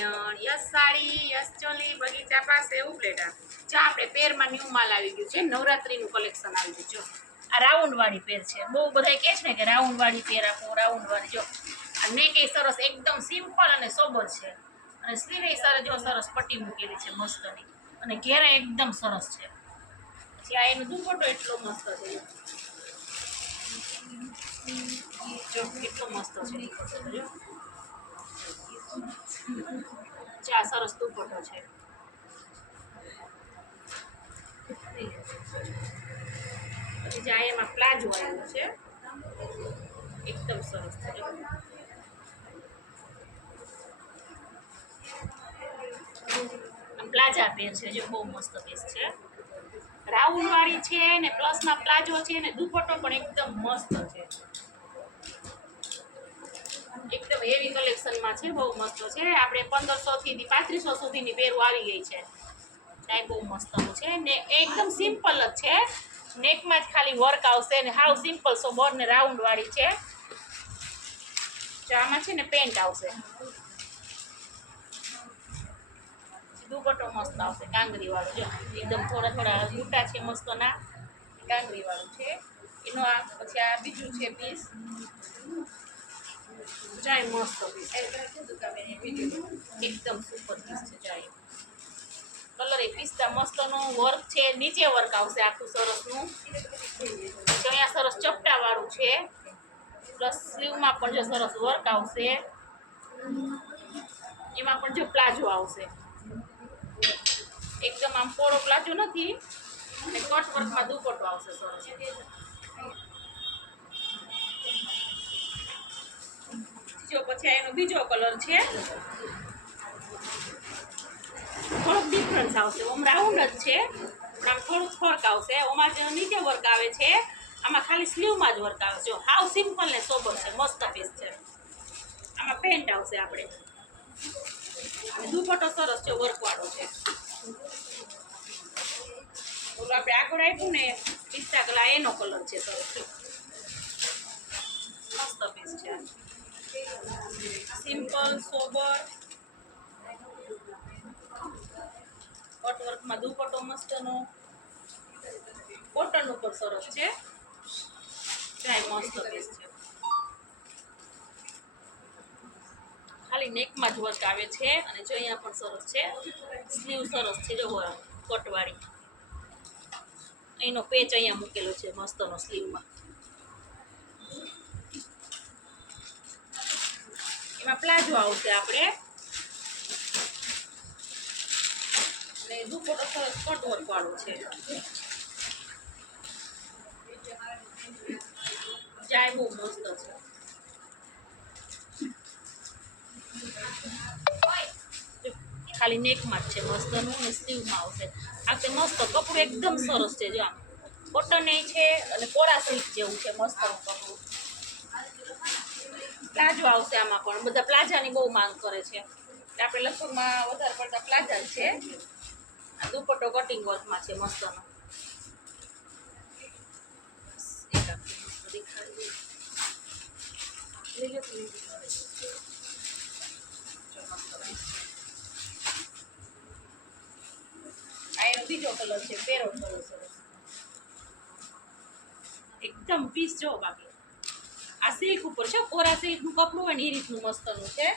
Narayan. Yes sari, yes choli, બગીચા પાસે ઉપલેટા. જો આપણે પેરમાં ન્યૂ માલ આવી ગયું છે, નવરાત્રીનું કલેક્શન આવી ગયું. જો આ રાઉન્ડ વાળી પેર છે. બહુ બધા કહે છે ને કે રાઉન્ડ વાળી પેર આપો, રાઉન્ડ વાળી. જો આ નેક એ સરસ એકદમ સિમ્પલ અને સોબર છે, અને સ્લીવ એ સરસ જો સરસ પટ્ટી મૂકેલી છે મસ્તની, અને ઘેરા એકદમ સરસ છે. પછી આ એનો દુપટ્ટો એટલો મસ્ત છે. જો કેટલો મસ્ત છે દુપટ્ટો. જો ચા સરસ દુપટ્ટો છે. પછી જ્યાં એમાં પ્લાઝો આવ્યો છે, એકદમ સરસ છે. પ્લાઝા પેર છે, જો બહુ મસ્ત પીસ છે. રાઉન્ડ વાળી છે ને પ્લસમાં પ્લાઝો છે ને દુપટ્ટો પણ એકદમ મસ્ત છે. એકદમ હેવી કલેક્શનમાં છે, બહુ મસ્ત છે. આપણે 1500 થી 3500 સુધીની પેરો આવી ગઈ છે. ટાઈપ બહુ મસ્તનું છે ને એકદમ સિમ્પલ જ છે. નેકમાં જ ખાલી વર્ક આવશે ને હાવ સિમ્પલ સોબર ને રાઉન્ડ વાળી છે. આમાં છે ને પેન્ટ આવશે, દુપટ્ટો મસ્ત આવશે કાંગરી વાળું. જો એકદમ થોડા થોડા બુટા છે મસ્તના, કાંગરી વાળું છે એનો. આ પછી આ બીજું છે પીસ, જાય મસ્ત પીસ, એકદમ સુપર પીસ છે. જાય કલર એ પિસ્તા મસ્તનો વર્ક છે, નીચે વર્ક આવશે આખું સરસનું. અહીંયા સરસ ચપટા વાળું છે, પ્લસ સ્લીવમાં પણ જો સરસ વર્ક આવશે. એમાં પણ જો પ્લાઝો આવશે, એકદમ આમ પોળો પ્લાઝો નથી, અને કટ વર્કમાં દુપટ્ટો આવશે સરસ. જો પછી એનો બીજો કલર છે, થોડોક ડિફરન્સ આવશે. ઓમ રાઉન્ડ જ છે પણ આમ થોડુંક ફર્ક આવશે. ઓમાં જે નીચે વર્ક આવે છે, આમાં ખાલી સ્લીવમાં જ વર્ક આવે છે. જો હાવ સિમ્પલ ને સોબર છે, મસ્ત પીસ છે. આમાં પેન્ટ આવશે આપણે, દુપટ્ટો સરસ છે, વર્કવાળો છે. ઓલો આપણે આગળ આપ્યું ને પિસ્તા કલર, એનો કલર છે સરસ, મસ્ત પીસ છે. સિમ્પલ સોબર કટવર્કમાં દુપટ્ટો મસ્તનો, કોટન ઉપર સરસ છે. ટ્રાય મસ્ત પીસ છે. ખાલી નેકમાં જ વર્ક આવે છે, અને જો અહીંયા પણ સરસ છે. સ્લીવ સરસ છે, જો કટવાળી. એનો પેચ અહીંયા મૂકેલો છે મસ્તનો સ્લીવમાં. એમાં પ્લાઝો આવશે આપણે, અને દુપટ્ટો સરસ કટવર્ક વાળો છે. જાય બહુ મસ્ત છે. ખાલી નેકમાં જ છે મસ્તનું, અને સ્લીવમાં આવશે. આ તે મસ્ત કપડું એકદમ સરસ છે. જો આમ કોટન એ છે, અને કોરા સિલ્ક જેવું છે મસ્તનું કપડું. પ્લાઝો આવશે આમાં પણ. બધા પ્લાઝાની બહુ માંગ કરે છે, આપણે લગભગમાં વધારે પડતા પ્લાઝા જ છે. આ દુપટ્ટો કટિંગ વર્કમાં છે મસ્તનો. આ એનો બીજો કલર છે, પેરો કલર સરસ એકદમ પીસ જો. બાકી આ સિલ્ક ઉપર છે, કોરા સિલ્કનું કપડું હોય ને એ રીતનું મસ્તનું છે.